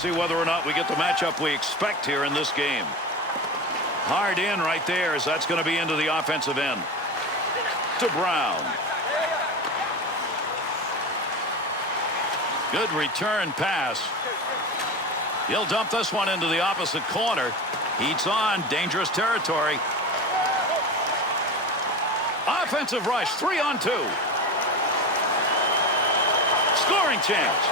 see whether or not we get the matchup we expect here in this game. Hard in right there, as that's going to be into the offensive end. To Brown. Good return pass. He'll dump this one into the opposite corner. Heats on. Dangerous territory. Offensive rush. 3-on-2. Scoring chance.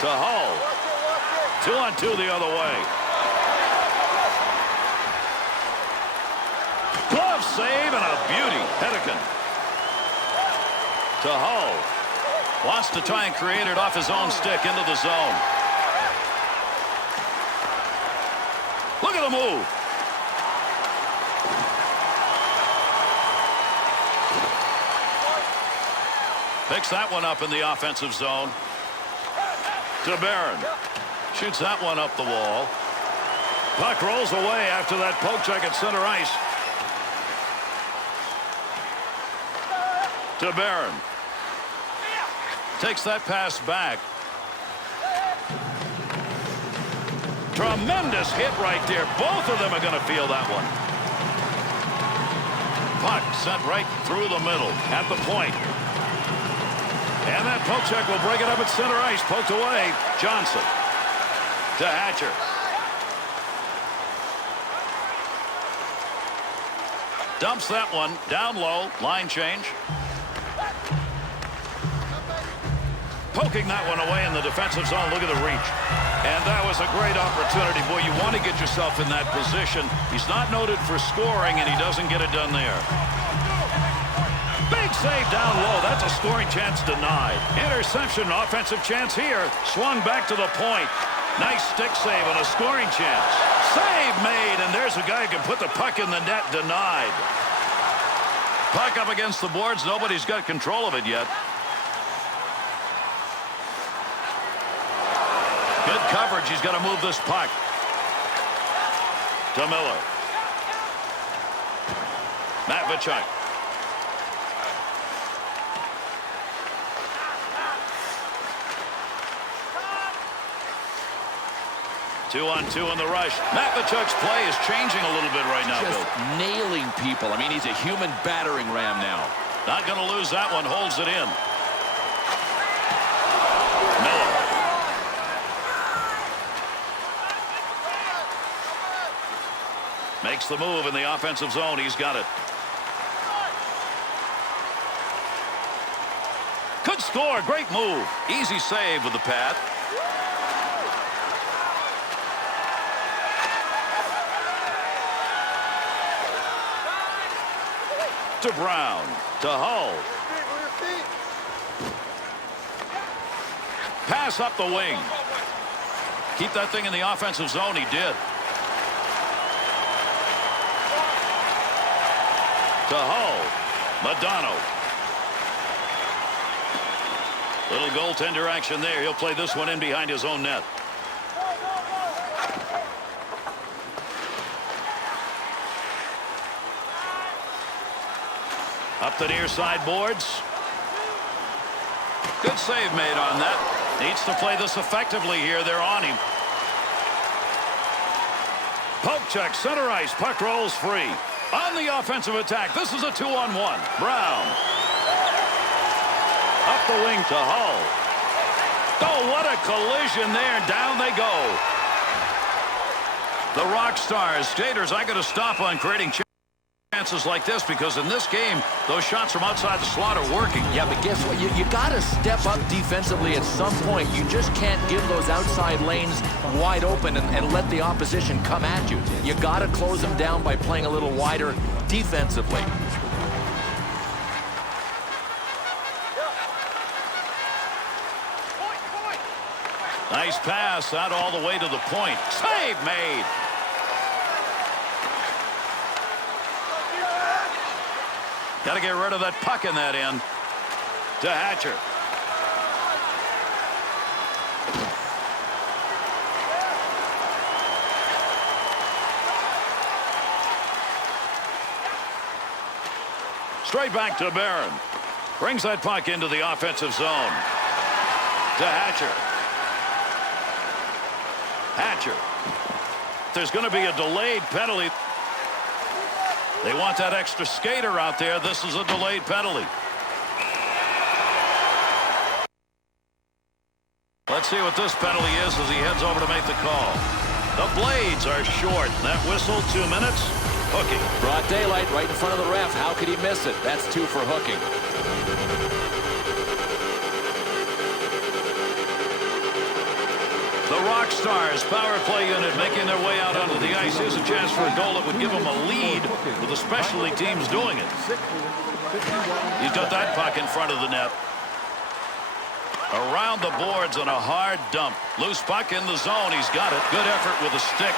To Hull. 2-on-2 the other way. Glove save and a beauty. Hedican. To Hull. Wants to try and create it off his own stick into the zone. Look at the move. Picks that one up in the offensive zone. To Barron. Shoots that one up the wall. Puck rolls away after that poke check at center ice. To Barron. Takes that pass back. Tremendous hit right there. Both of them are going to feel that one. Puck sent right through the middle at the point. And that poke check will break it up at center ice. Poked away. Johnson. To Hatcher. Dumps that one down low. Line change. Poking that one away in the defensive zone. Look at the reach. And that was a great opportunity. Boy, you want to get yourself in that position. He's not noted for scoring, and he doesn't get it done there. Big save down low. That's a scoring chance denied. Interception, offensive chance here. Swung back to the point. Nice stick save and a scoring chance. Save made, and there's a guy who can put the puck in the net. Denied. Puck up against the boards. Nobody's got control of it yet. Good coverage. He's got to move this puck. To Miller. Matvechuk. Two-on-two in the rush. Matvechuk's play is changing a little bit right now, Just Bill. nailing people. I mean, he's a human battering ram now. Not going to lose that one. Holds it in. Miller. Makes the move in the offensive zone. He's got it. Could score. Great move. Easy save with the pad. To Brown. To Hull. Pass up the wing. Keep that thing in the offensive zone. He did. To Hull. Modano. Little goaltender action there. He'll play this one in behind his own net. Up the near side boards. Good save made on that. Needs to play this effectively here. They're on him. Poke check, center ice. Puck rolls free. On the offensive attack. This is a 2-on-1. Brown. Up the wing to Hull. Oh, what a collision there. Down they go. The Rock Stars. Skaters, I got to stop on creating chances like this, because in this game, those shots from outside the slot are working. Yeah, but guess what? You got to step up defensively at some point. You just can't give those outside lanes wide open and let the opposition come at you. You got to close them down by playing a little wider defensively. Nice pass out all the way to the point. Save made. Got to get rid of that puck in that end. To Hatcher. Straight back to Barron. Brings that puck into the offensive zone. To Hatcher. Hatcher. There's going to be a delayed penalty. They want that extra skater out there. This is a delayed penalty. Let's see what this penalty is as he heads over to make the call. The blades are short. That whistle, 2 minutes. Hooking. Broad daylight right in front of the ref. How could he miss it? That's 2 for hooking. The Rock Stars power play unit making their way out onto the ice. Here's a chance for a goal that would give them a lead with the specialty teams doing it. He's got that puck in front of the net. Around the boards on a hard dump. Loose puck in the zone. He's got it. Good effort with a stick.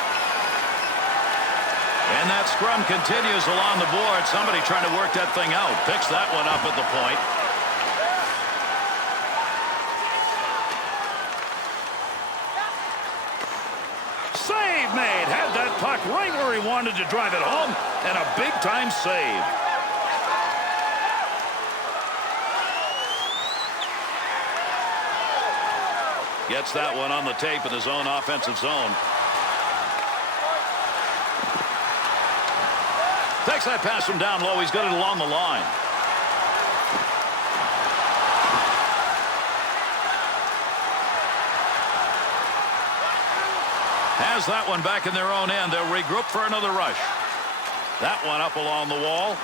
And that scrum continues along the board. Somebody trying to work that thing out. Picks that one up at the point. Save made. Had that puck right where he wanted to drive it home. And a big-time save. Gets that one on the tape in his own offensive zone. Takes that pass from down low. He's got it along the line. Has that one back in their own end. They'll regroup for another rush. That one up along the wall.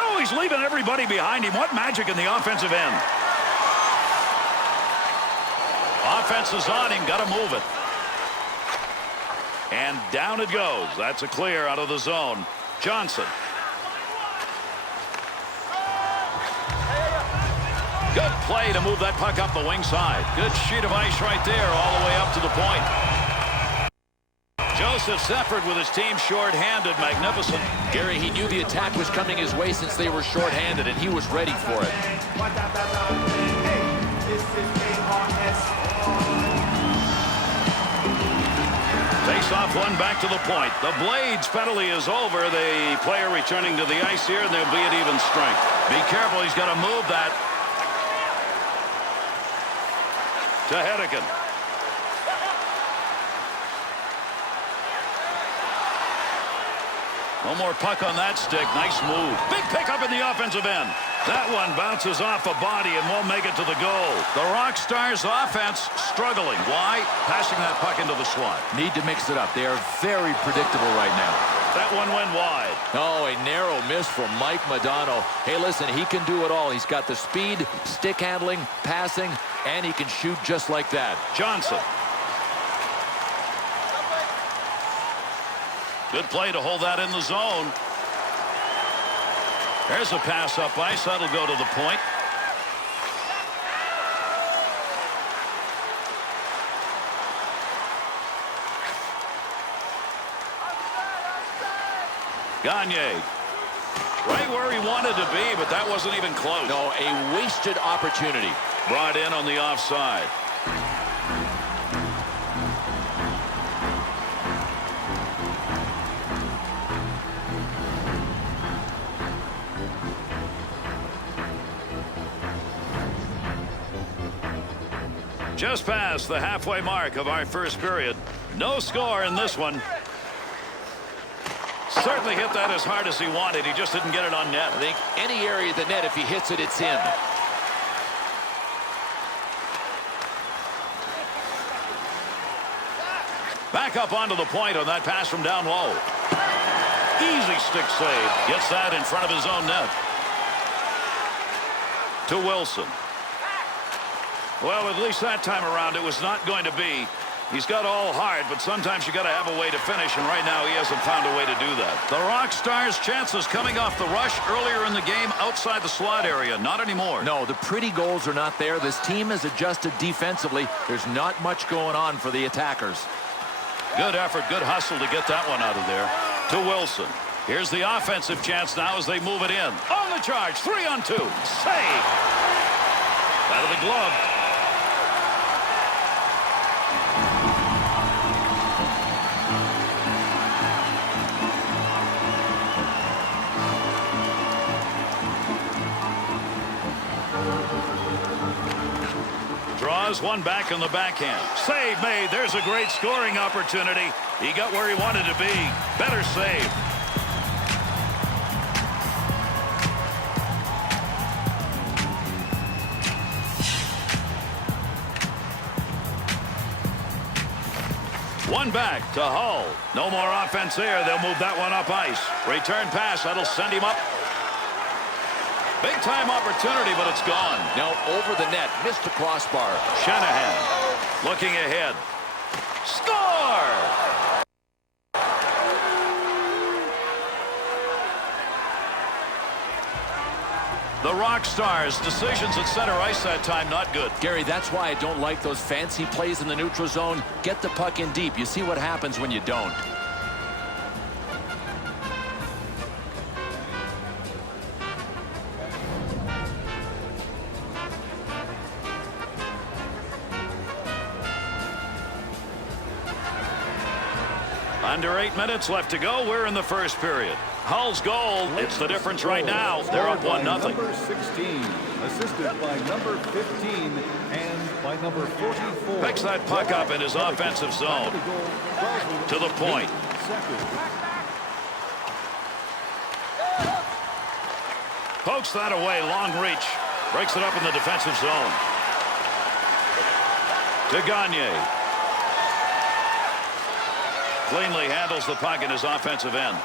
Oh, he's leaving everybody behind him. What magic in the offensive end. Offense is on him. Got to move it. And down it goes. That's a clear out of the zone. Johnson. Good play to move that puck up the wing side. Good sheet of ice right there all the way up to the point. Joseph Sefford with his team short-handed. Magnificent. Gary, he knew the attack was coming his way since they were short-handed, and he was ready for it. Takes off one back to the point. The Blades penalty is over. The player returning to the ice here, and they'll be at even strength. Be careful. He's got to move that. To Hedican. No more puck on that stick. Nice move. Big pickup in the offensive end. That one bounces off a body and won't make it to the goal. The Rock Stars offense struggling. Why? Passing that puck into the slot. Need to mix it up. They are very predictable right now. That one went wide. Oh, a narrow miss from Mike Modano. Hey, listen, he can do it all. He's got the speed, stick handling, passing, and he can shoot just like that. Johnson. Good play to hold that in the zone. There's a pass up ice. That'll go to the point. Gagne. Right where he wanted to be, but that wasn't even close. No, a wasted opportunity. Brought in on the offside. Just past the halfway mark of our first period. No score in this one. Certainly hit that as hard as he wanted. He just didn't get it on net. I think any area of the net, if he hits it, it's in. Back up onto the point on that pass from down low. Easy stick save. Gets that in front of his own net. To Wilson. Well, at least that time around, it was not going to be. He's got all hard, but sometimes you got to have a way to finish, and right now he hasn't found a way to do that. The Rock Stars' chances coming off the rush earlier in the game outside the slot area. Not anymore. No, the pretty goals are not there. This team has adjusted defensively. There's not much going on for the attackers. Good effort, good hustle to get that one out of there. To Wilson. Here's the offensive chance now as they move it in. On the charge, 3-on-2. Save. Out of the glove. Draws one back on the backhand. Save made. There's a great scoring opportunity. He got where he wanted to be. Better save. One back to Hull. No more offense there. They'll move that one up ice. Return pass. That'll send him up. Big time opportunity, but it's gone. Now over the net. Missed the crossbar. Shanahan looking ahead. Score! The Rock Stars, decisions at center ice that time, not good. Gary, that's why I don't like those fancy plays in the neutral zone. Get the puck in deep. You see what happens when you don't. Under 8 minutes left to go. We're in the first period. Hull's goal, it's the difference right now. They're up 1-0. Number 16, assisted by number 15 and by number 44. Picks that puck up in his offensive zone. To the point. Pokes that away, long reach. Breaks it up in the defensive zone. To Gagne. Cleanly handles the puck in his offensive end.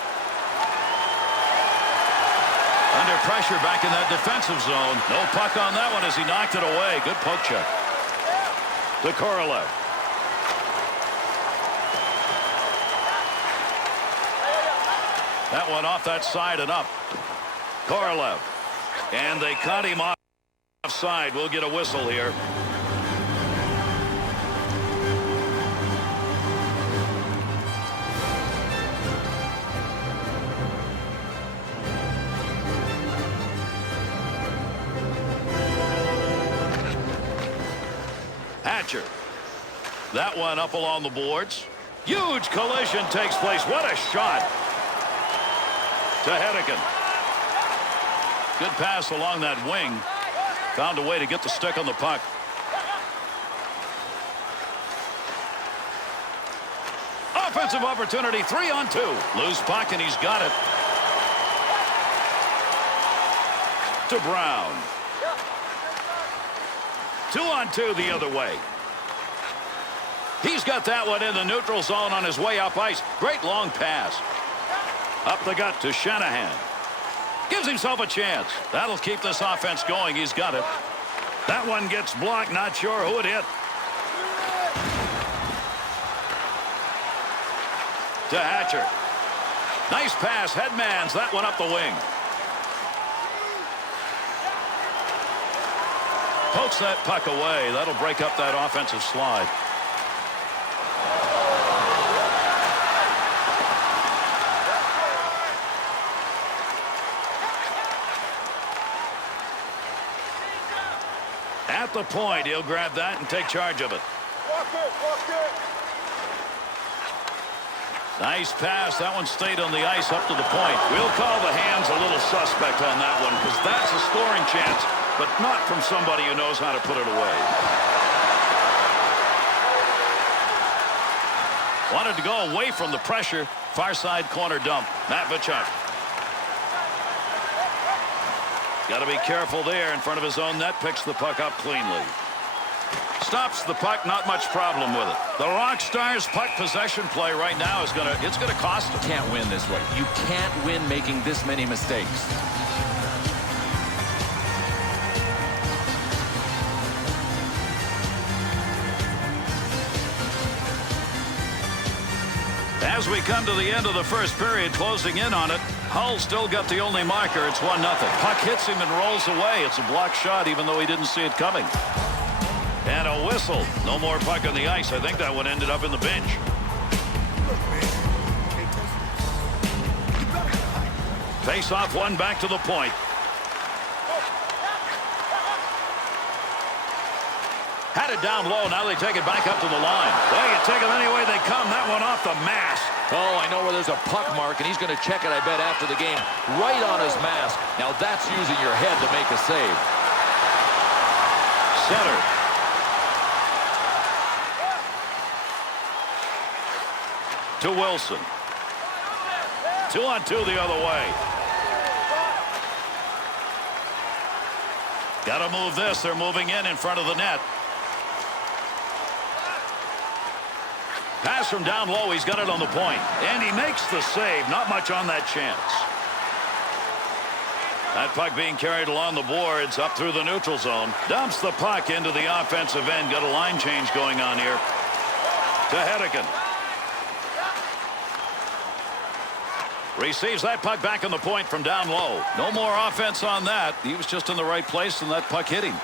Under pressure back in that defensive zone. No puck on that one as he knocked it away. Good poke check. To Korolev. That one off that side and up. Korolev. And they cut him offside. We'll get a whistle here. Hatcher. That one up along the boards. Huge collision takes place. What a shot. To Hedican. Good pass along that wing. Found a way to get the stick on the puck. Offensive opportunity, 3-on-2. Loose puck, and he's got it. To Brown. 2-on-2 the other way. He's got that one in the neutral zone on his way up ice. Great long pass. Up the gut to Shanahan. Gives himself a chance. That'll keep this offense going. He's got it. That one gets blocked. Not sure who it hit. To Hatcher. Nice pass. Headmans that one up the wing. Pokes that puck away. That'll break up that offensive slide. At the point, he'll grab that and take charge of it. Nice pass. That one stayed on the ice up to the point. We'll call the hands a little suspect on that one because that's a scoring chance, but not from somebody who knows how to put it away. Wanted to go away from the pressure. Far side corner dump. Matt Tkachuk. Got to be careful there in front of his own net. Picks the puck up cleanly. Stops the puck. Not much problem with it. The Rock Stars puck possession play right now is gonna cost them. Can't win this way. You can't win making this many mistakes. As we come to the end of the first period, closing in on it, Hull still got the only marker. It's 1-0. Puck hits him and rolls away. It's a blocked shot, even though he didn't see it coming. And a whistle. No more puck on the ice. I think that one ended up in the bench. Face off one back to the point. Had it down low. Now they take it back up to the line. Well, you take them any way they come. That one off the mask. Oh, I know where there's a puck mark, and he's going to check it, I bet, after the game. Right on his mask. Now, that's using your head to make a save. Center. To Wilson. 2-on-2 the other way. Got to move this. They're moving in front of the net. Pass from down low. He's got it on the point. And he makes the save. Not much on that chance. That puck being carried along the boards up through the neutral zone. Dumps the puck into the offensive end. Got a line change going on here. To Hedican. Receives that puck back on the point from down low. No more offense on that. He was just in the right place and that puck hit him.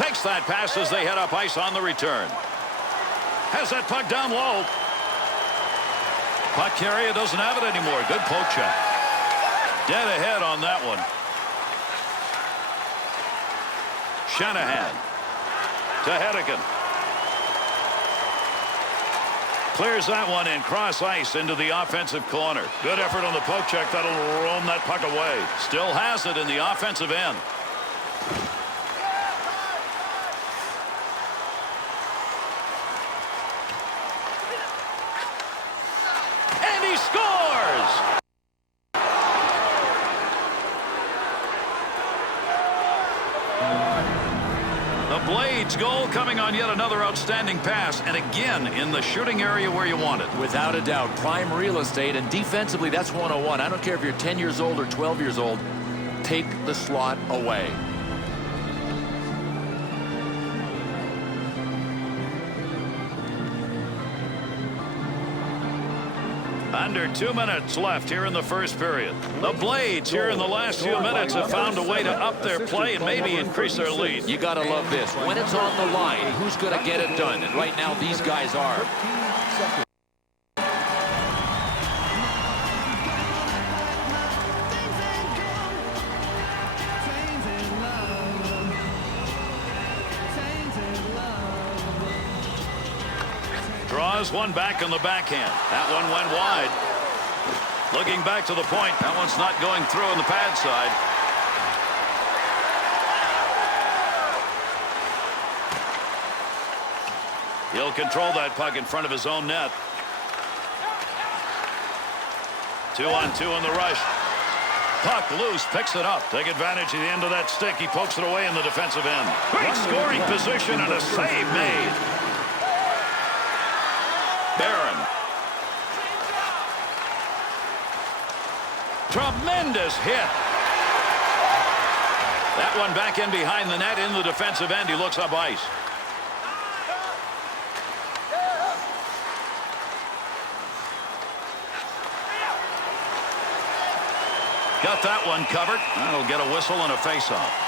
Takes that pass as they head up ice on the return. Has that puck down low. Puck carrier doesn't have it anymore. Good poke check. Dead ahead on that one. Shanahan. To Hedican. Clears that one in cross ice into the offensive corner. Good effort on the poke check. That'll roam that puck away. Still has it in the offensive end. And he scores! The Blades goal coming on yet another outstanding pass, and again in the shooting area where you want it. Without a doubt, prime real estate, and defensively, that's 101. I don't care if you're 10 years old or 12 years old. Take the slot away. Under 2 minutes left here in the first period. The Blades here in the last few minutes have found a way to up their play and maybe increase their lead. You got to love this. When it's on the line, who's going to get it done? And right now, these guys are. Draws one back on the backhand. That one went wide. Looking back to the point. That one's not going through on the pad side. He'll control that puck in front of his own net. 2-on-2 in the rush. Puck loose, picks it up. Take advantage of the end of that stick. He pokes it away in the defensive end. Great scoring position and a save made. Barron. Tremendous hit. That one back in behind the net in the defensive end. He looks up ice. Got that one covered. That'll get a whistle and a face-off.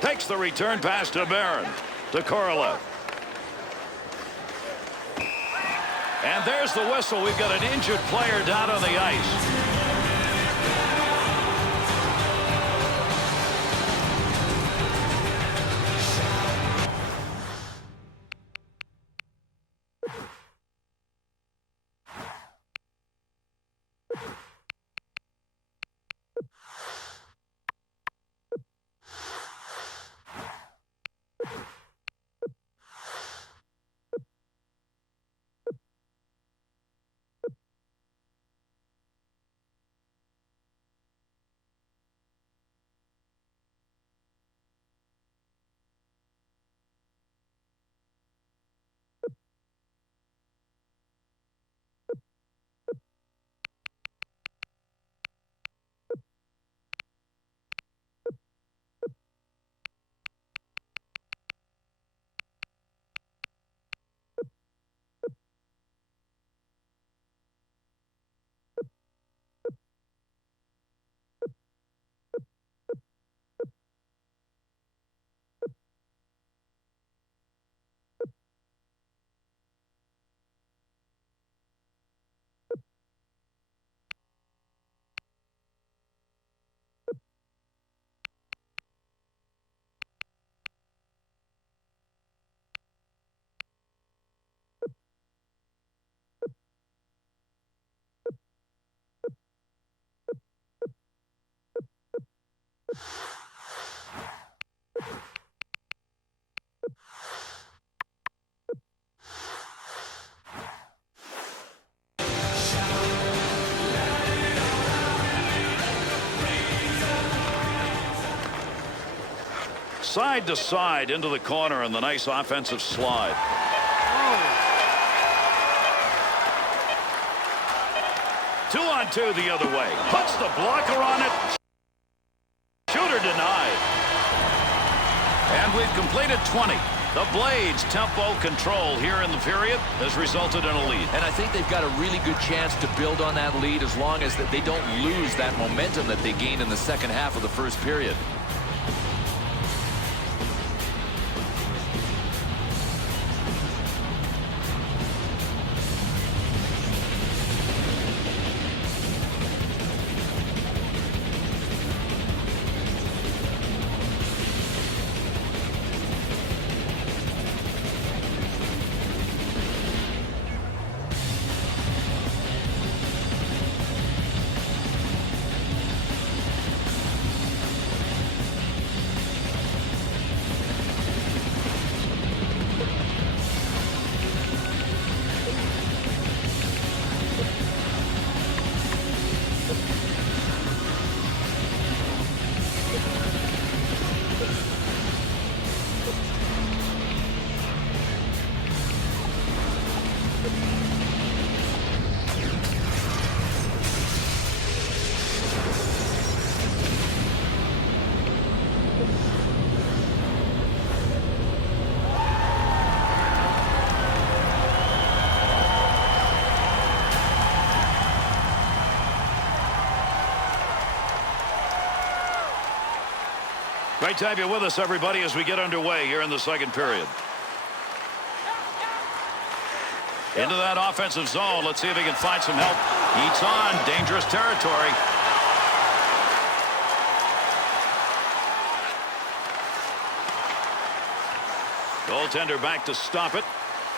Takes the return pass to Barron. To Korolev. And there's the whistle. We've got an injured player down on the ice. Side to side into the corner and the nice offensive slide. 2-on-2 the other way. Puts the blocker on it. Shooter denied. And we've completed 20. The Blades' tempo control here in the period has resulted in a lead. And I think they've got a really good chance to build on that lead as long as they don't lose that momentum that they gained in the second half of the first period. Great to have you with us, everybody, as we get underway here in the second period. Into that offensive zone. Let's see if he can find some help. Eats on. Dangerous territory. Goaltender back to stop it.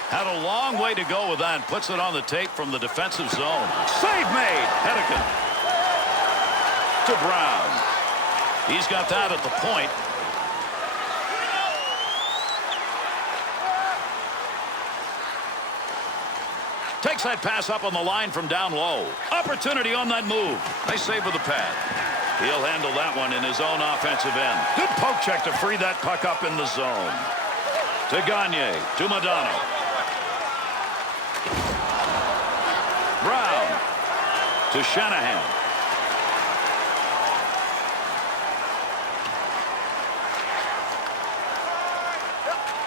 Had a long way to go with that. Puts it on the tape from the defensive zone. Save made. Hedican to Brown. He's got that at the point. Takes that pass up on the line from down low. Opportunity on that move. Nice save with the pad. He'll handle that one in his own offensive end. Good poke check to free that puck up in the zone. To Gagne. To Modano. Brown. To Shanahan.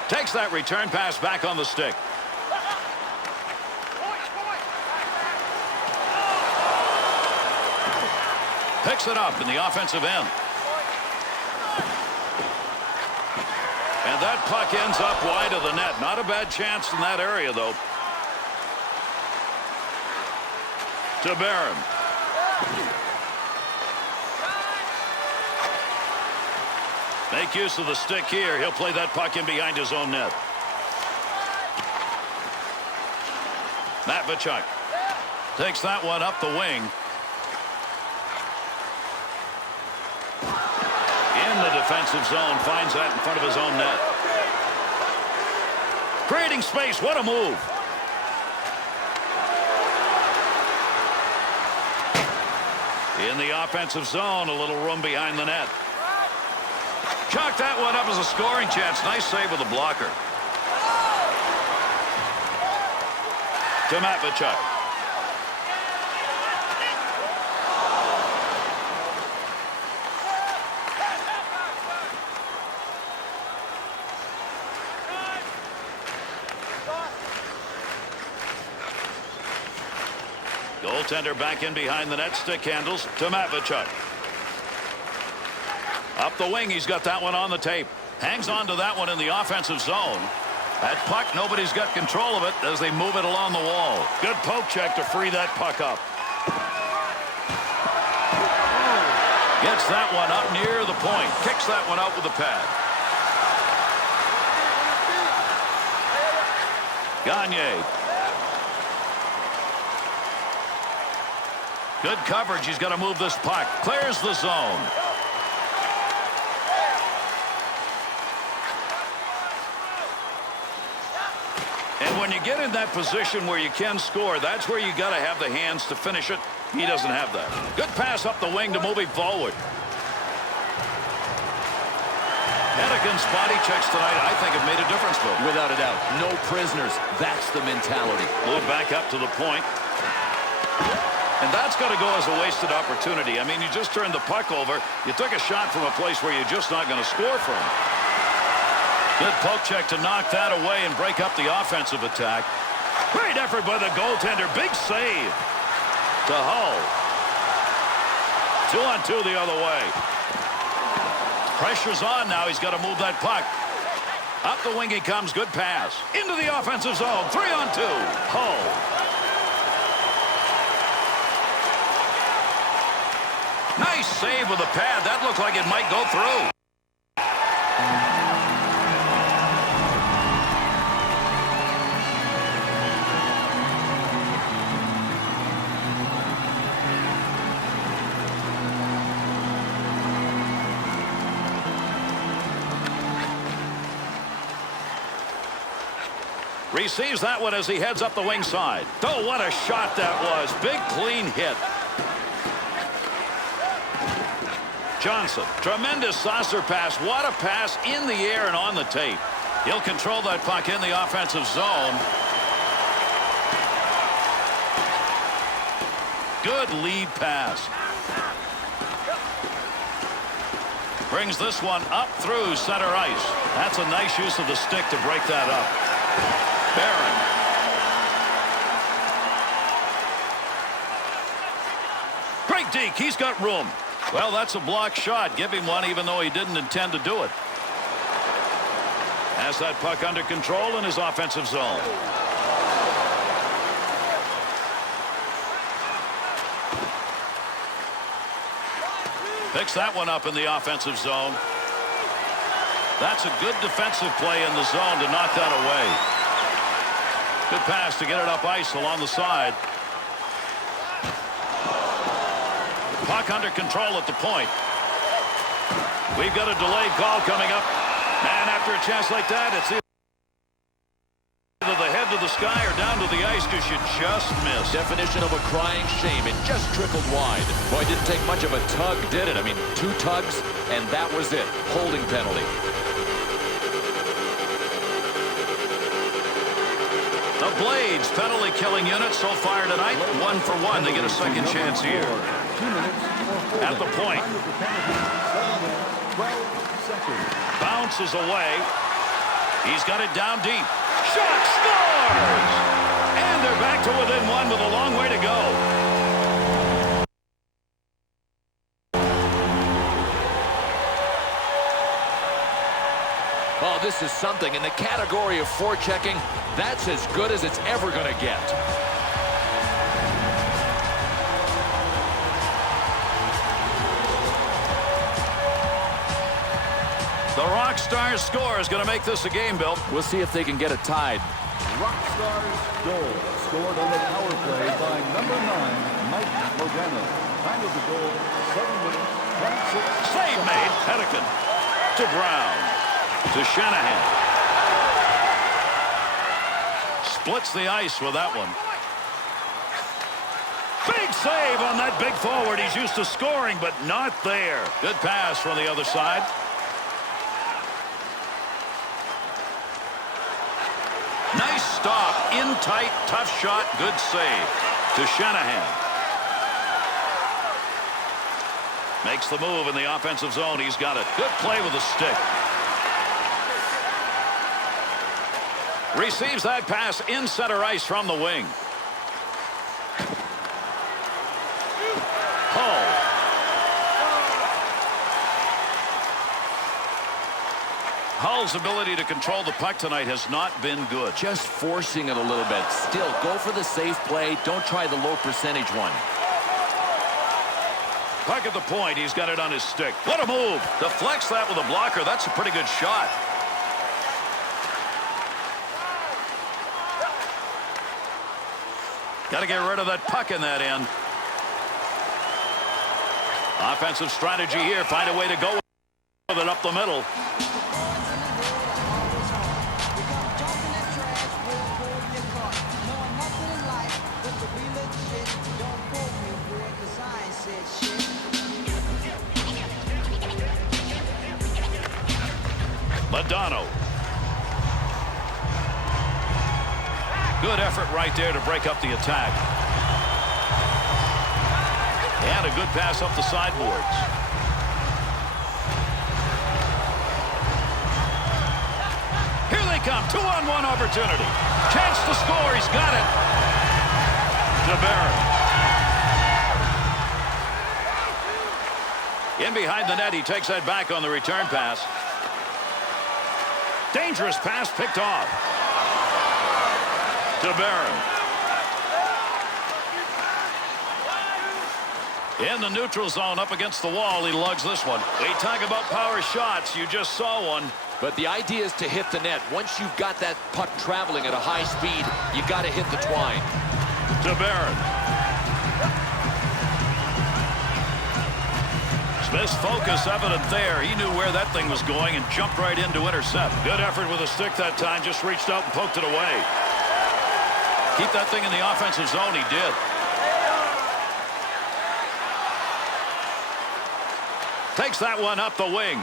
Takes that return pass back on the stick. Picks it up in the offensive end. And that puck ends up wide of the net. Not a bad chance in that area, though. To Barron. Make use of the stick here. He'll play that puck in behind his own net. Matvechuk takes that one up the wing. In the defensive zone. Finds that in front of his own net. Creating space. What a move. In the offensive zone. A little room behind the net. Chalked that one up as a scoring chance. Nice save with the blocker. To Matvechuk. Goaltender back in behind the net. Stick handles to Matvechuk. Up the wing, he's got that one on the tape. Hangs on to that one in the offensive zone. That puck, nobody's got control of it as they move it along the wall. Good poke check to free that puck up. Gets that one up near the point. Kicks that one out with the pad. Gagne. Good coverage. He's got to move this puck. Clears the zone. And when you get in that position where you can score, that's where you got to have the hands to finish it. He doesn't have that. Good pass up the wing to move him forward. Hennigan's body checks tonight, I think, have made a difference, Bill. Without a doubt. No prisoners. That's the mentality. Moved back up to the point. And that's going to go as a wasted opportunity. I mean, you just turned the puck over. You took a shot from a place where you're just not going to score from. Good poke check to knock that away and break up the offensive attack. Great effort by the goaltender. Big save to Hull. 2-on-2 the other way. Pressure's on now. He's got to move that puck. Up the wing he comes. Good pass. Into the offensive zone. 3-on-2. Hull. Nice save with the pad. That looked like it might go through. Receives that one as he heads up the wing side. Oh, what a shot that was. Big, clean hit. Johnson, tremendous saucer pass. What a pass in the air and on the tape. He'll control that puck in the offensive zone. Good lead pass. Brings this one up through center ice. That's a nice use of the stick to break that up. Barron. Great deke. He's got room. Well, that's a block shot. Give him one even though he didn't intend to do it. Has that puck under control in his offensive zone. Picks that one up in the offensive zone. That's a good defensive play in the zone to knock that away. Good pass to get it up ice along the side. Puck under control at the point. We've got a delayed call coming up. And after a chance like that, it's either the head to the sky or down to the ice because you just missed. Definition of a crying shame. It just trickled wide. Boy, it didn't take much of a tug, did it? I mean, 2 tugs, and that was it. Holding penalty. The Blades penalty killing unit so far tonight. 1 for 1. They get a second chance here. At the point. Bounces away. He's got it down deep. Shot scores! And they're back to within 1 with a long way to go. Oh, this is something. In the category of forechecking, that's as good as it's ever going to get. The Rock Stars score is going to make this a game, Bill. We'll see if they can get it tied. Rock Stars goal scored on the power play by number 9, Mike Modano. Time of the goal, 7 minutes, 26 Save seconds. made. Hennigan to Brown to Shanahan. Splits the ice with that one. Big save on that big forward. He's used to scoring, but not there. Good pass from the other side. Nice stop. In tight. Tough shot. Good save to Shanahan. Makes the move in the offensive zone. He's got it. Good play with the stick. Receives that pass in center ice from the wing. Hull. Hull's ability to control the puck tonight has not been good. Just forcing it a little bit. Still, go for the safe play. Don't try the low percentage one. Puck at the point. He's got it on his stick. What a move. Deflects that with a blocker. That's a pretty good shot. Got to get rid of that puck in that end. Offensive strategy here. Find a way to go with it up the middle. Modano. Good effort right there to break up the attack. And a good pass up the sideboards. Here they come. 2-on-1 opportunity. Chance to score. He's got it. DeBarron. In behind the net. He takes that back on the return pass. Dangerous pass picked off. DeBarron. In the neutral zone up against the wall. He lugs this one. We talk about power shots. You just saw one. But the idea is to hit the net. Once you've got that puck traveling at a high speed, you got to hit the twine. DeBarron. Smith's focus evident there. He knew where that thing was going and jumped right in to intercept. Good effort with a stick that time. Just reached out and poked it away. Keep that thing in the offensive zone. He did. Takes that one up the wing.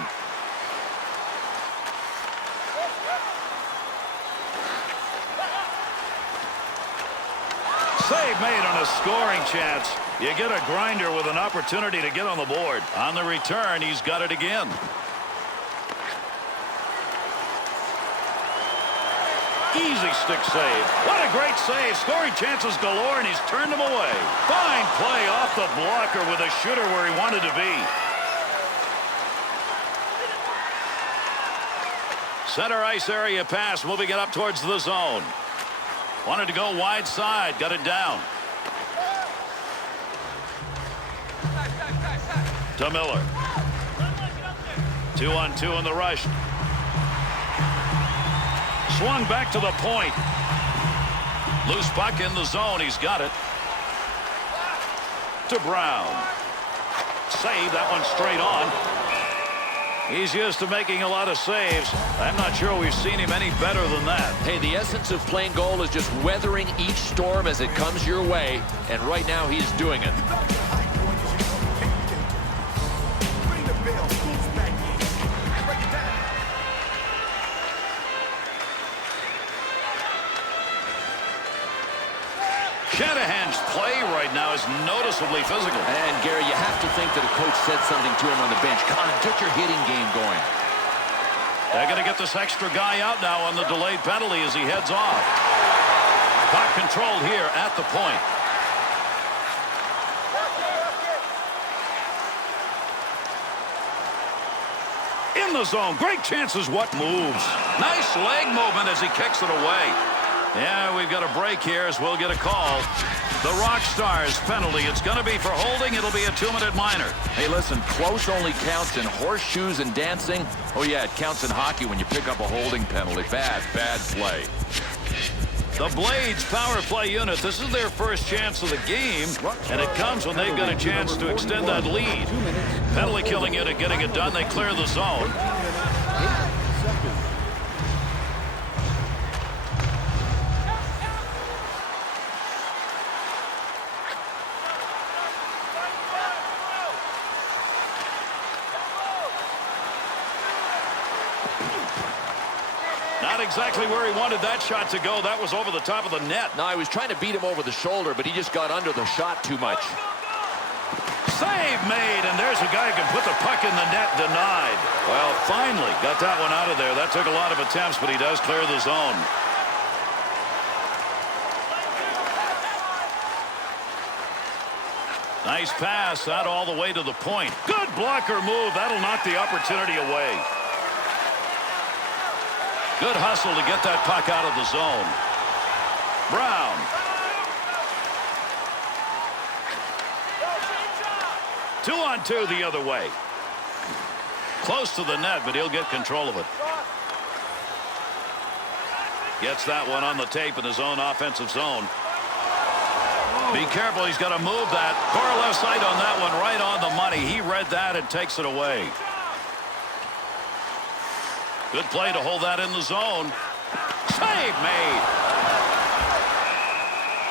Save made on a scoring chance. You get a grinder with an opportunity to get on the board. On the return, he's got it again. Easy stick save. What a great save. Scoring chances galore, and he's turned them away. Fine play off the blocker with a shooter where he wanted to be. Center ice area pass, moving it up towards the zone. Wanted to go wide side, got it down. To Miller. 2-on-2 in the rush. Swung back to the point. Loose puck in the zone, he's got it. To Brown. Save, that one straight on. He's used to making a lot of saves. I'm not sure we've seen him any better than that. Hey, the essence of playing goal is just weathering each storm as it comes your way, and right now he's doing it. Shanahan's play right now is noticeably physical. And, Gary, you have to think that a coach said something to him on the bench. Come on, get your hitting game going. They're going to get this extra guy out now on the delayed penalty as he heads off. Puck controlled here at the point. In the zone. Great chances. What moves? Nice leg movement as he kicks it away. Yeah, we've got a break here as we'll get a call. The Rock Stars penalty. It's going to be for holding. It'll be a 2-minute minor. Hey, listen, close only counts in horseshoes and dancing. Oh, yeah, it counts in hockey when you pick up a holding penalty. Bad play. The Blades power play unit. This is their first chance of the game, and it comes when they've got a chance to extend that lead. Penalty killing unit getting it done. They clear the zone. Not exactly where he wanted that shot to go. That was over the top of the net. No, I was trying to beat him over the shoulder, but he just got under the shot too much. Save made, and there's a guy who can put the puck in the net. Denied. Well, finally got that one out of there. That took a lot of attempts, but he does clear the zone. Nice pass out all the way to the point. Good blocker move. That'll knock the opportunity away. Good hustle to get that puck out of the zone. Brown. Two-on-two the other way. Close to the net, but he'll get control of it. Gets that one on the tape in his own offensive zone. Be careful, he's got to move that. Korolev sight on that one, right on the money. He read that and takes it away. Good play to hold that in the zone. Save made.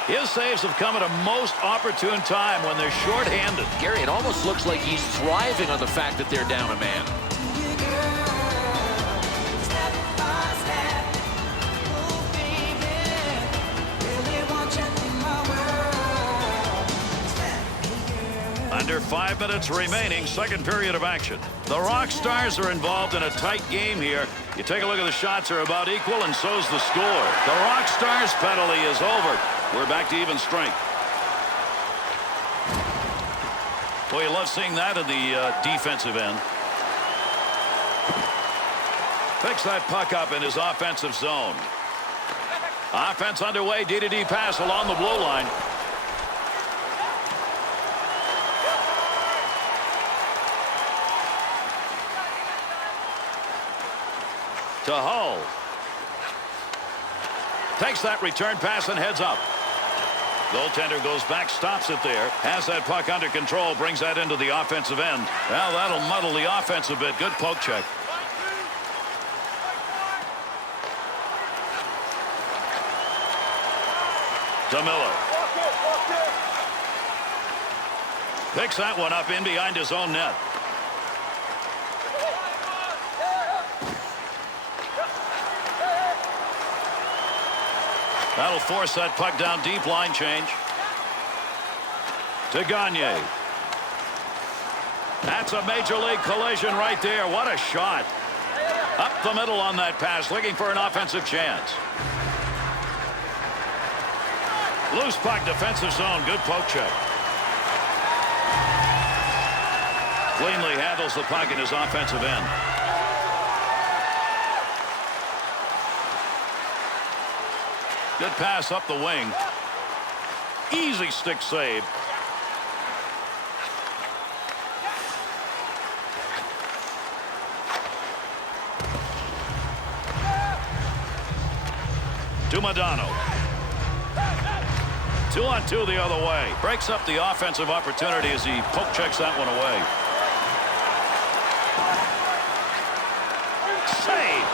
His saves have come at a most opportune time when they're shorthanded. Gary, it almost looks like he's thriving on the fact that they're down a man. Under 5 minutes remaining, second period of action. The Rock Stars are involved in a tight game here. You take a look at the shots are about equal, and so's the score. The Rock Stars penalty is over. We're back to even strength. Boy, you love seeing that in the defensive end. Picks that puck up in his offensive zone. Offense underway, D-to-D pass along the blue line. To Hull. Takes that return pass and heads up. Goaltender goes back, stops it there. Has that puck under control, brings that into the offensive end. Well, that'll muddle the offense a bit. Good poke check. To Miller. Picks that one up in behind his own net. That'll force that puck down deep. Line change. To Gagne. That's a major league collision right there. What a shot. Up the middle on that pass, looking for an offensive chance. Loose puck, defensive zone. Good poke check. Cleanly handles the puck in his offensive end. Good pass up the wing. Easy stick save. To Modano. 2-on-2 the other way. Breaks up the offensive opportunity as he poke checks that one away. Save.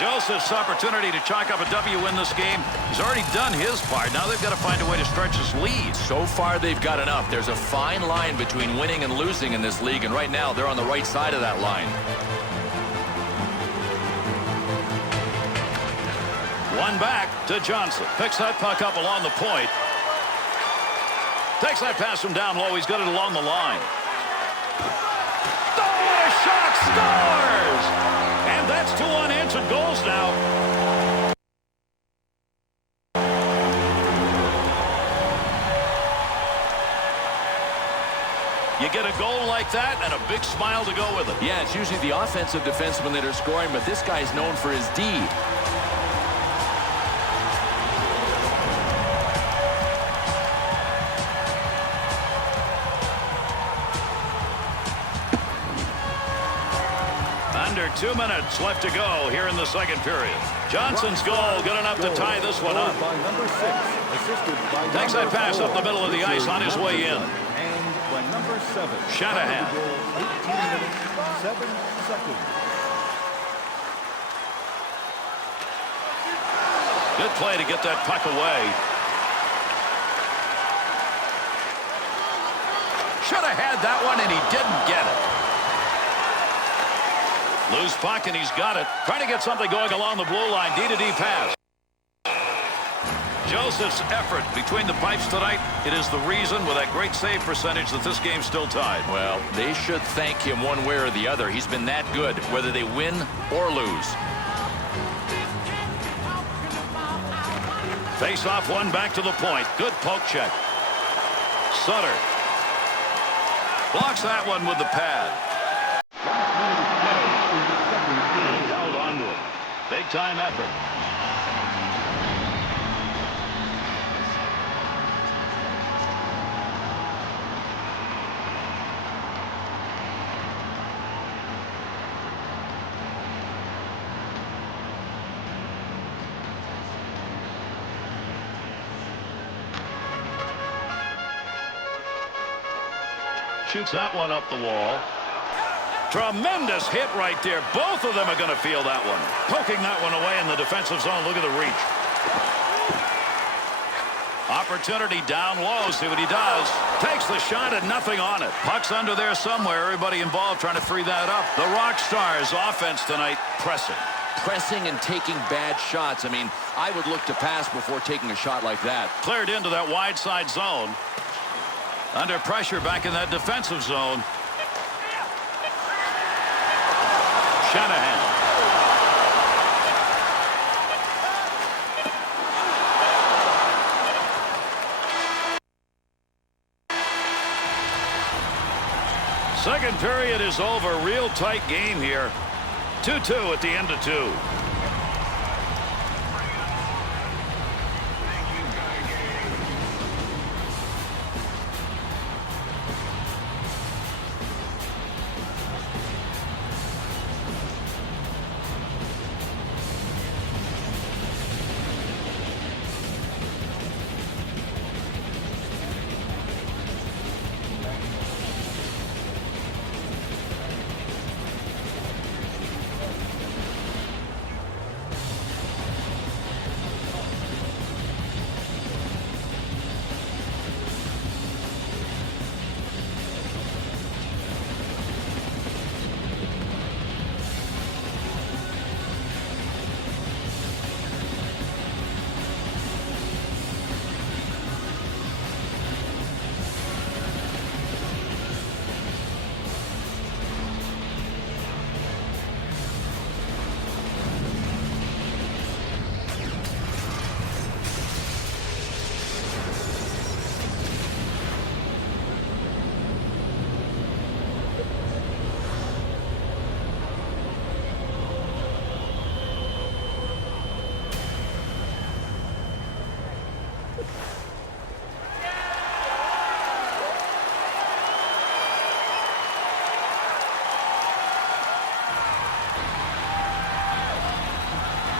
Joseph's opportunity to chalk up a W in this game. He's already done his part. Now they've got to find a way to stretch this lead. So far they've got enough. There's a fine line between winning and losing in this league, and right now they're on the right side of that line. One back to Johnson. Picks that puck up along the point. Takes that pass from down low. He's got it along the line. Oh, what a shot! Scores! And that's 2 unanswered goals now. You get a goal like that and a big smile to go with it. Yeah, it's usually the offensive defensemen that are scoring, but this guy's known for his D. Under 2 minutes left to go here in the second period. Johnson's goal good enough to tie this one up. Takes that pass up the middle of the ice on his way in. And by number 7, Shanahan. 18 minutes, 7 seconds. Good play to get that puck away. Should have had that one, and he didn't get it. Loose puck, and he's got it. Trying to get something going along the blue line. D-to-D pass. Joseph's effort between the pipes tonight, it is the reason with that great save percentage that this game's still tied. Well, they should thank him one way or the other. He's been that good, whether they win or lose. Face off one back to the point. Good poke check. Sutter. Blocks that one with the pad. Held onto it. Big time effort. Shoots that one up the wall. Tremendous hit right there. Both of them are going to feel that one. Poking that one away in the defensive zone. Look at the reach. Opportunity down low. See what he does. Takes the shot and nothing on it. Puck's under there somewhere. Everybody involved trying to free that up. The Rock Stars offense tonight pressing. Pressing and taking bad shots. I mean, I would look to pass before taking a shot like that. Cleared into that wide side zone. Under pressure back in that defensive zone. Shanahan. Second period is over. Real tight game here. 2-2 at the end of 2.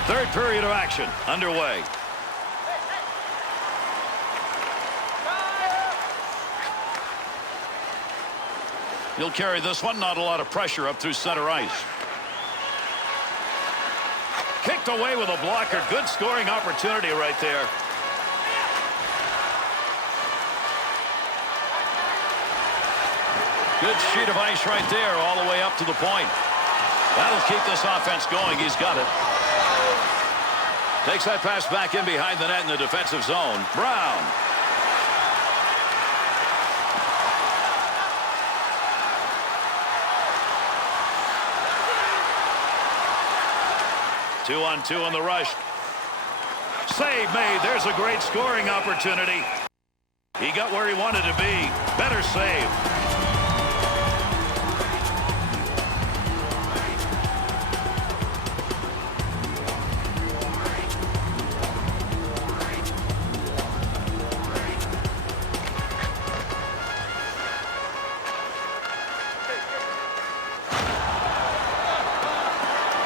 Third period of action underway. He'll carry this one. Not a lot of pressure up through center ice. Kicked away with a blocker. Good scoring opportunity right there. Good sheet of ice right there all the way up to the point. That'll keep this offense going. He's got it. Takes that pass back in behind the net in the defensive zone. Brown. Two-on-two on the rush. Save made. There's a great scoring opportunity. He got where he wanted to be. Better save.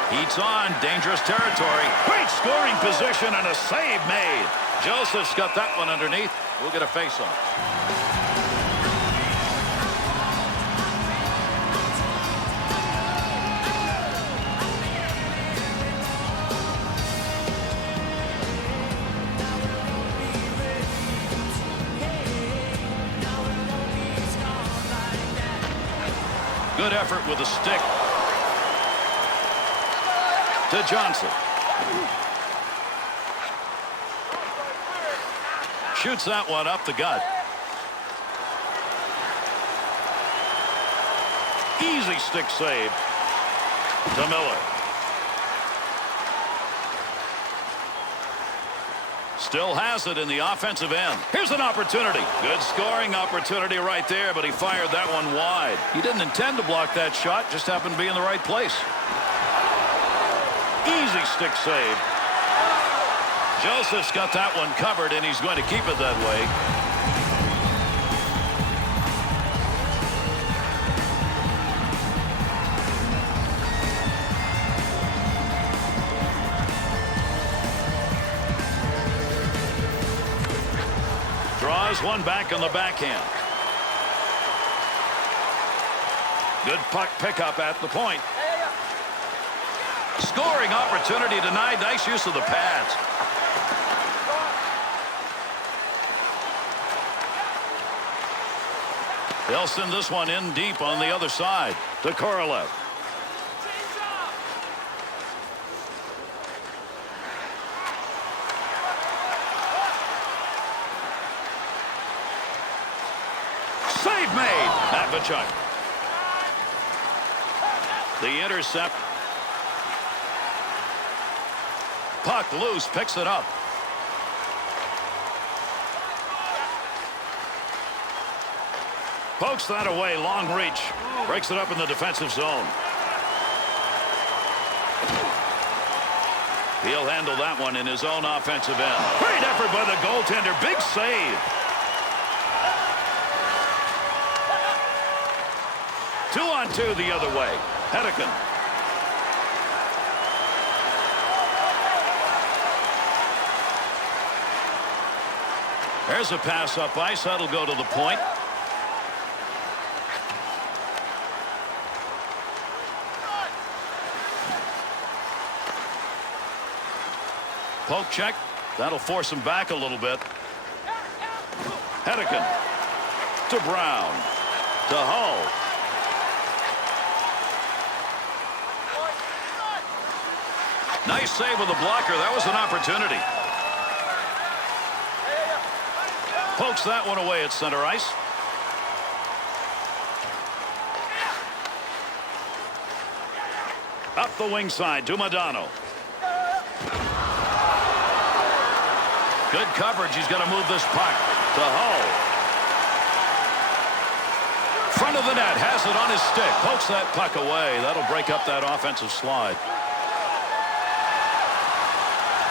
Heats on. Dangerous territory. Great scoring position and a save made. Joseph's got that one underneath. We'll get a face-off. Good effort with a stick. To Johnson. Shoots that one up the gut. Easy stick save. To Miller. Still has it in the offensive end. Here's an opportunity. Good scoring opportunity right there, but he fired that one wide. He didn't intend to block that shot, just happened to be in the right place. Easy stick save. Joseph's got that one covered, and he's going to keep it that way. Draws one back on the backhand. Good puck pickup at the point. Scoring opportunity denied. Nice use of the pads. They'll send this one in deep on the other side to Korolev. Tkachuk. The intercept. Puck loose, picks it up. Pokes that away, long reach. Breaks it up in the defensive zone. He'll handle that one in his own offensive end. Great effort by the goaltender, big save. 2-on-2 the other way. Hedeken. There's a pass up ice. That'll go to the point. Poke check. That'll force him back a little bit. Hedeken. To Brown. To Hull. Nice save with the blocker. That was an opportunity. Pokes that one away at center ice. Up the wing side to Modano. Good coverage. He's going to move this puck to Hull. Front of the net. Has it on his stick. Pokes that puck away. That'll break up that offensive slide.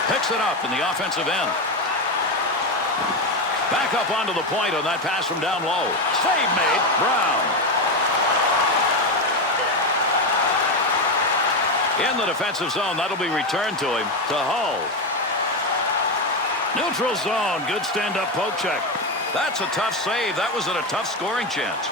Picks it up in the offensive end. Back up onto the point on that pass from down low. Save made. Brown. In the defensive zone. That'll be returned to him. To Hull. Neutral zone. Good stand-up poke check. That's a tough save. That was at a tough scoring chance.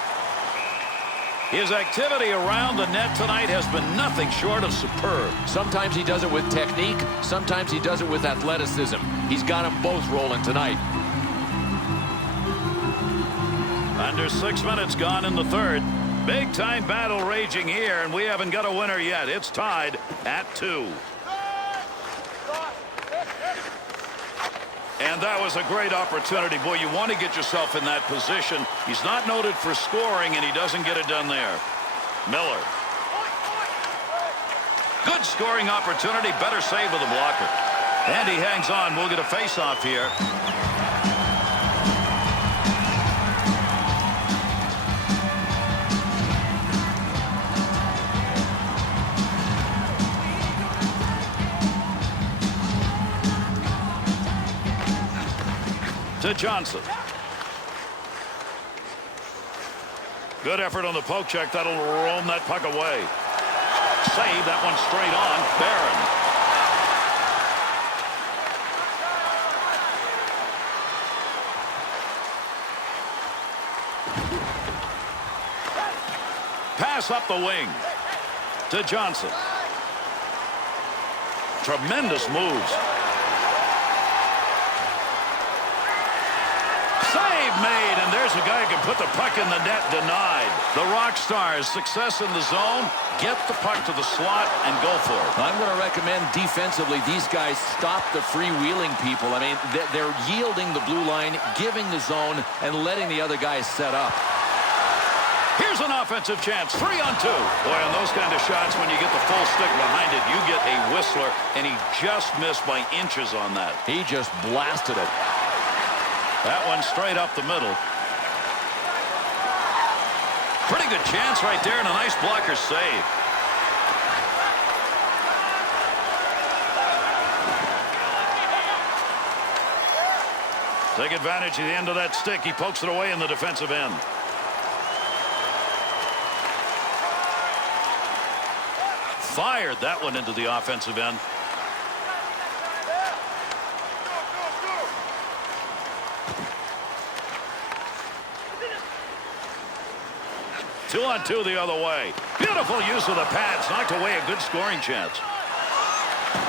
His activity around the net tonight has been nothing short of superb. Sometimes he does it with technique. Sometimes he does it with athleticism. He's got them both rolling tonight. Under 6 minutes gone in the third. Big-time battle raging here, and we haven't got a winner yet. It's tied at 2. And that was a great opportunity. Boy, you want to get yourself in that position. He's not noted for scoring, and he doesn't get it done there. Miller. Good scoring opportunity. Better save with the blocker. And he hangs on. We'll get a face-off here. To Johnson. Good effort on the poke check. That'll roam that puck away. Save that one straight on. Barron. Pass up the wing to Johnson. Tremendous moves. Made, and there's a guy who can put the puck in the net. Denied. The Rock Stars, success in the zone, get the puck to the slot and go for it. I'm going to recommend defensively these guys stop the freewheeling people. I mean, they're yielding the blue line, giving the zone, and letting the other guys set up. Here's an offensive chance. 3-on-2. Boy, on those kind of shots, when you get the full stick behind it, you get a whistler, and he just missed by inches on that. He just blasted it. That one straight up the middle. Pretty good chance right there, and a nice blocker save. Take advantage of the end of that stick. He pokes it away in the defensive end. Fired that one into the offensive end. Two-on-two the other way. Beautiful use of the pads. Knocked away a good scoring chance.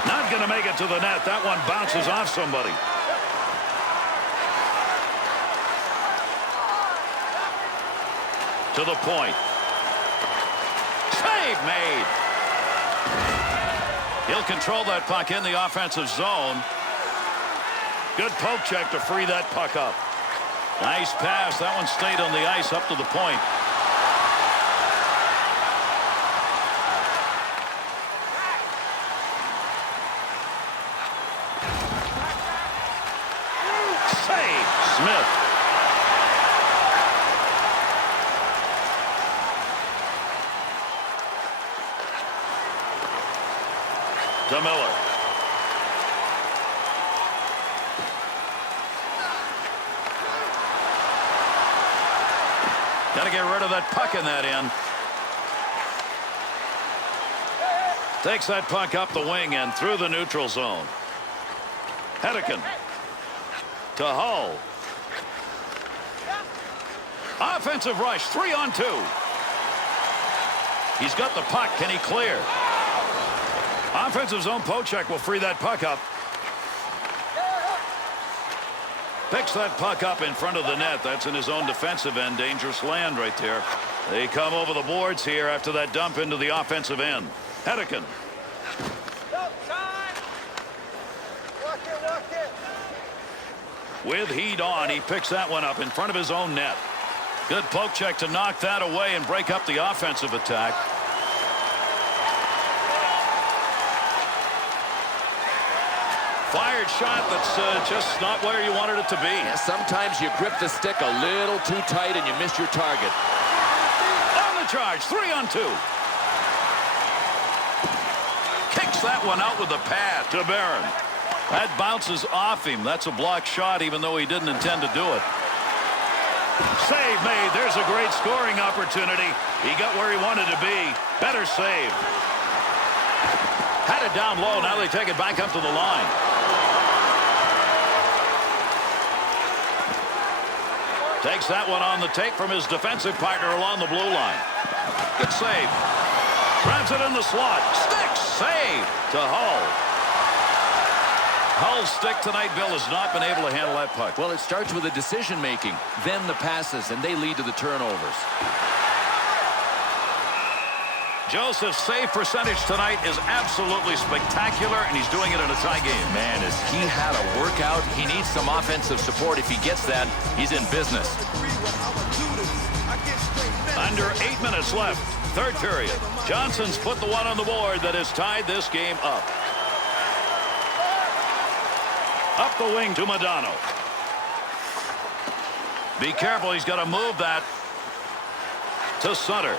Not going to make it to the net. That one bounces off somebody. To the point. Save made. He'll control that puck in the offensive zone. Good poke check to free that puck up. Nice pass. That one stayed on the ice up to the point. to Miller. Got to get rid of that puck in that end. Takes that puck up the wing and through the neutral zone. Hedeken to Hull. Offensive rush, 3-on-2. He's got the puck. Can he clear? Offensive zone poke check will free that puck up. Picks that puck up in front of the net. That's in his own defensive end. Dangerous land right there. They come over the boards here after that dump into the offensive end. Hedeken. With heat on, he picks that one up in front of his own net. Good poke check to knock that away and break up the offensive attack. Fired shot that's just not where you wanted it to be. Yeah, sometimes you grip the stick a little too tight and you miss your target. On the charge, 3-on-2. Kicks that one out with the pad to Barron. That bounces off him. That's a blocked shot even though he didn't intend to do it. Save made. There's a great scoring opportunity. He got where he wanted to be. Better save. Had it down low. Now they take it back up to the line. Takes that one on the take from his defensive partner along the blue line. Good save. Grabs it in the slot. Stick save to Hull. Hull's stick tonight, Bill, has not been able to handle that puck. Well, it starts with the decision making, then the passes, and they lead to the turnovers. Joseph's save percentage tonight is absolutely spectacular, and he's doing it in a tie game. Man, has he had a workout? He needs some offensive support. If he gets that, he's in business. Under 8 minutes left, third period. Johnson's put the one on the board that has tied this game up. Up the wing to Modano. Be careful, he's got to move that to Sutter.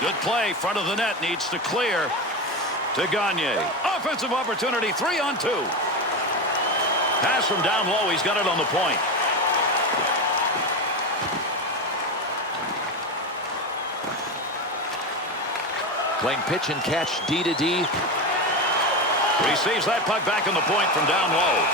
Good play, front of the net, needs to clear to Gagne. Offensive opportunity, 3-on-2. Pass from down low, he's got it on the point. Playing pitch and catch, D to D. Receives that puck back on the point from down low.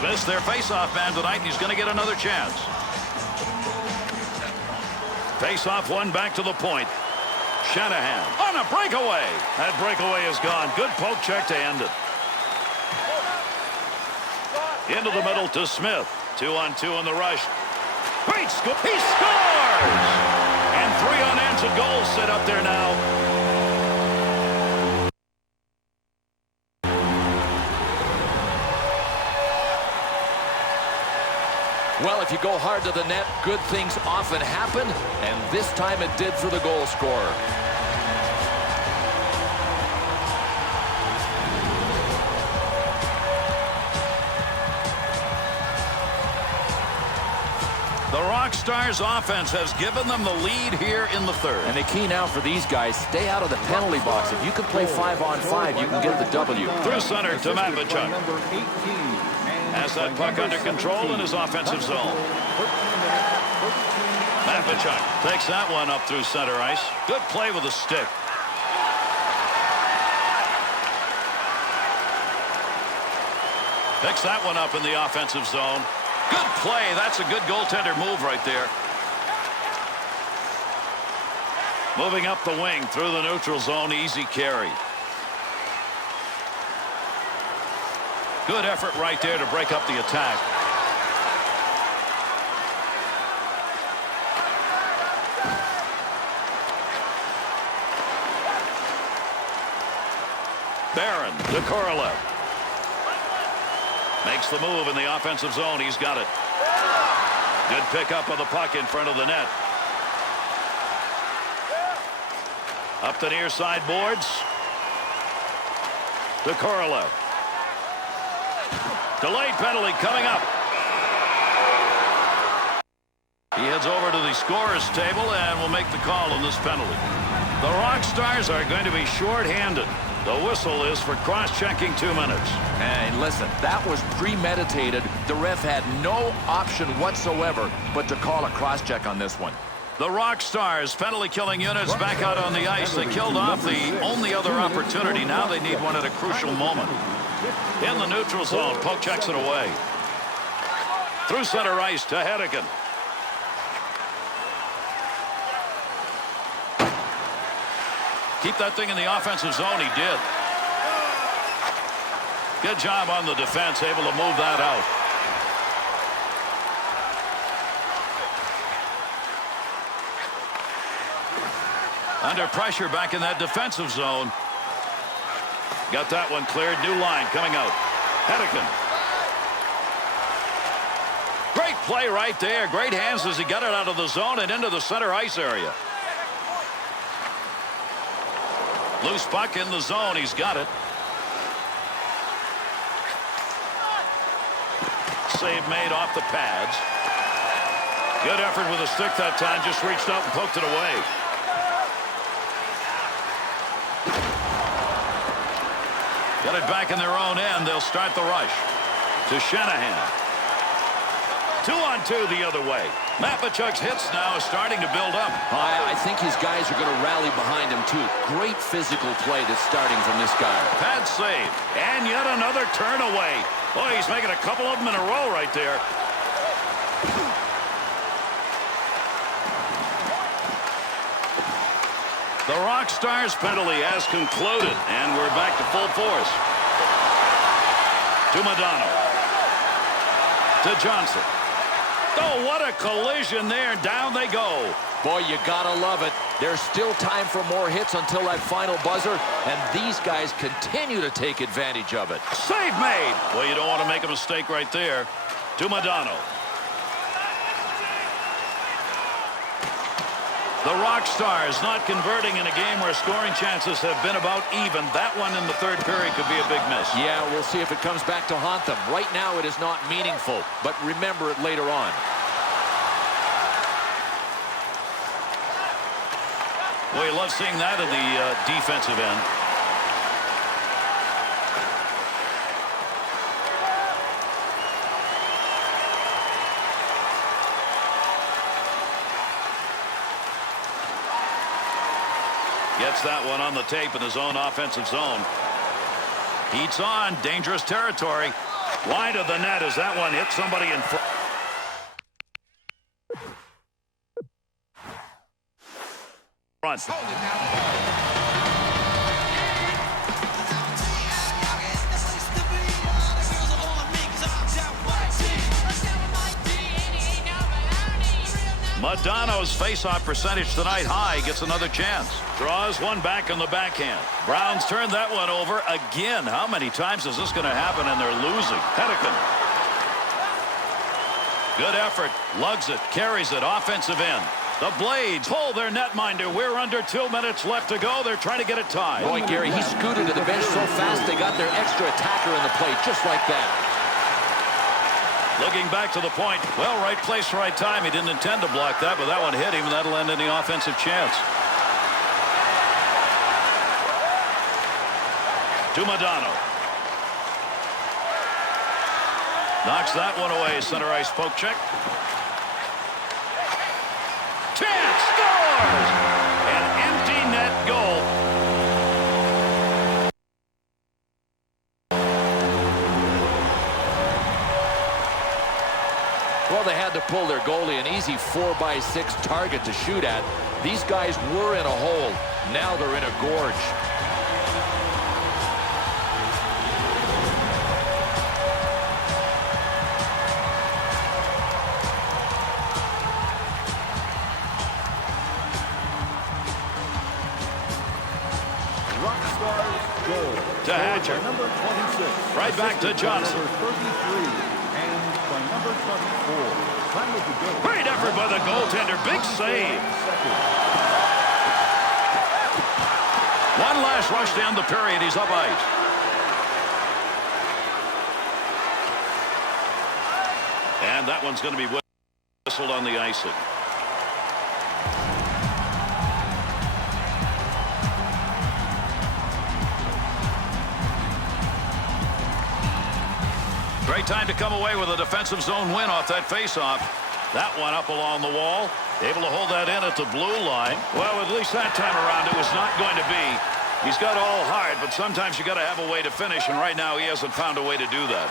Smith's their face-off man tonight, and he's going to get another chance. Face-off one back to the point. Shanahan on a breakaway. That breakaway is gone. Good poke check to end it. Into the middle to Smith. 2-on-2 in the rush. Great score. He scores! And 3 unanswered goals set up there now. Well, if you go hard to the net, good things often happen, and this time it did for the goal scorer. The Rock Stars offense has given them the lead here in the third. And the key now for these guys, stay out of the penalty box. If you can play 5-on-5, you can get the W. Through center to Matvechuk. Has that puck under control in his offensive zone. Matvechuk takes that one up through center ice. Good play with the stick. Picks that one up in the offensive zone. Good play. That's a good goaltender move right there. Moving up the wing through the neutral zone. Easy carry. Good effort right there to break up the attack. Barron to Korolev. Makes the move in the offensive zone. He's got it. Good pickup of the puck in front of the net. Up the near side boards. to Korolev. Delayed penalty coming up. He heads over to the scorer's table and will make the call on this penalty. The Rock Stars are going to be short-handed. The whistle is for cross-checking 2 minutes. And listen, that was premeditated. The ref had no option whatsoever but to call a cross-check on this one. The Rock Stars, penalty-killing units, back out on the ice. They killed off the only other opportunity. Now they need one at a crucial moment. In the neutral zone, poke checks it away. Through center ice to Hedican. Keep that thing in the offensive zone. He did. Good job on the defense, able to move that out. Under pressure back in that defensive zone. Got that one cleared. New line coming out. Hedican. Great play right there. Great hands as he got it out of the zone and into the center ice area. Loose puck in the zone. He's got it. Save made off the pads. Good effort with a stick that time. Just reached up and poked it away. Got it back in their own end. They'll start the rush. To Shanahan. 2-on-2 the other way. Mapachuk's hits now is starting to build up. I think his guys are going to rally behind him, too. Great physical play that's starting from this guy. Pad save. And yet another turn away. Boy, he's making a couple of them in a row right there. The Rock Stars penalty has concluded, and we're back to full force. To Modano. To Johnson. Oh, what a collision there. Down they go. Boy, you gotta love it. There's still time for more hits until that final buzzer, and these guys continue to take advantage of it. Save made. Well, you don't want to make a mistake right there. To Modano. The Rock Stars not converting in a game where scoring chances have been about even. That one in the third period could be a big miss. Yeah, we'll see if it comes back to haunt them. Right now it is not meaningful, but remember it later on. Well, you love seeing that in the defensive end. Gets that one on the tape in his own offensive zone. Heats on. Dangerous territory. Wide of the net as that one hits somebody in front. Modano's face-off percentage tonight high. Gets another chance. Draws one back on the backhand. Browns turn that one over again. How many times is this going to happen and they're losing? Hedican. Good effort. Lugs it. Carries it. Offensive end. The Blades pull their netminder. We're under 2 minutes left to go. They're trying to get it tied. Boy, Gary, he scooted to the bench so fast they got their extra attacker in the plate just like that. Looking back to the point. Well, right place, right time. He didn't intend to block that, but that one hit him, and that'll end any offensive chance. To Modano. Knocks that one away. Center ice poke check. Chance scores! An empty net goal. Well, they had to pull their goalie, an easy 4-by-6 target to shoot at. These guys were in a hole. Now they're in a gorge. Rock Stars goal. To Hatcher. Number 26. Right back to Johnson. Number 33. By number 24. Time of the goal. Great effort by the goaltender. Big save. One last rush to end the period. He's up ice. And that one's going to be whistled on the icing. Great time to come away with a defensive zone win off that faceoff. That one up along the wall. Able to hold that in at the blue line. Well, at least that time around it was not going to be. He's got all heart, but sometimes you got to have a way to finish, and right now he hasn't found a way to do that.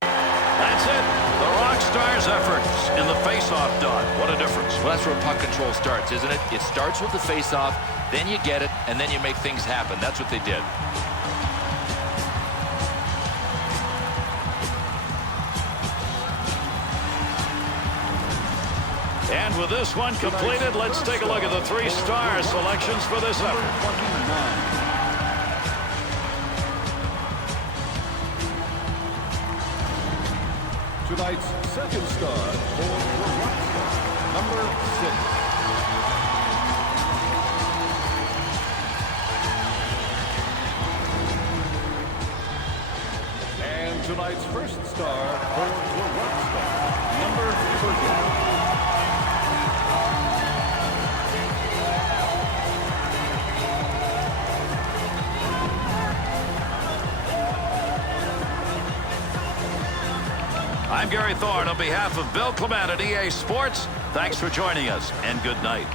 That's it. The Rock Stars' efforts in the faceoff dot. What a difference. Well, that's where puck control starts, isn't it? It starts with the faceoff, then you get it, and then you make things happen. That's what they did. And with this one completed, let's take a look at the three-star selections for this effort. Tonight's second star for the Rock Stars, number 6. And tonight's first star for the Rock Stars, number 13. I'm Gary Thorne on behalf of Bill Clement at EA Sports. Thanks for joining us, and good night.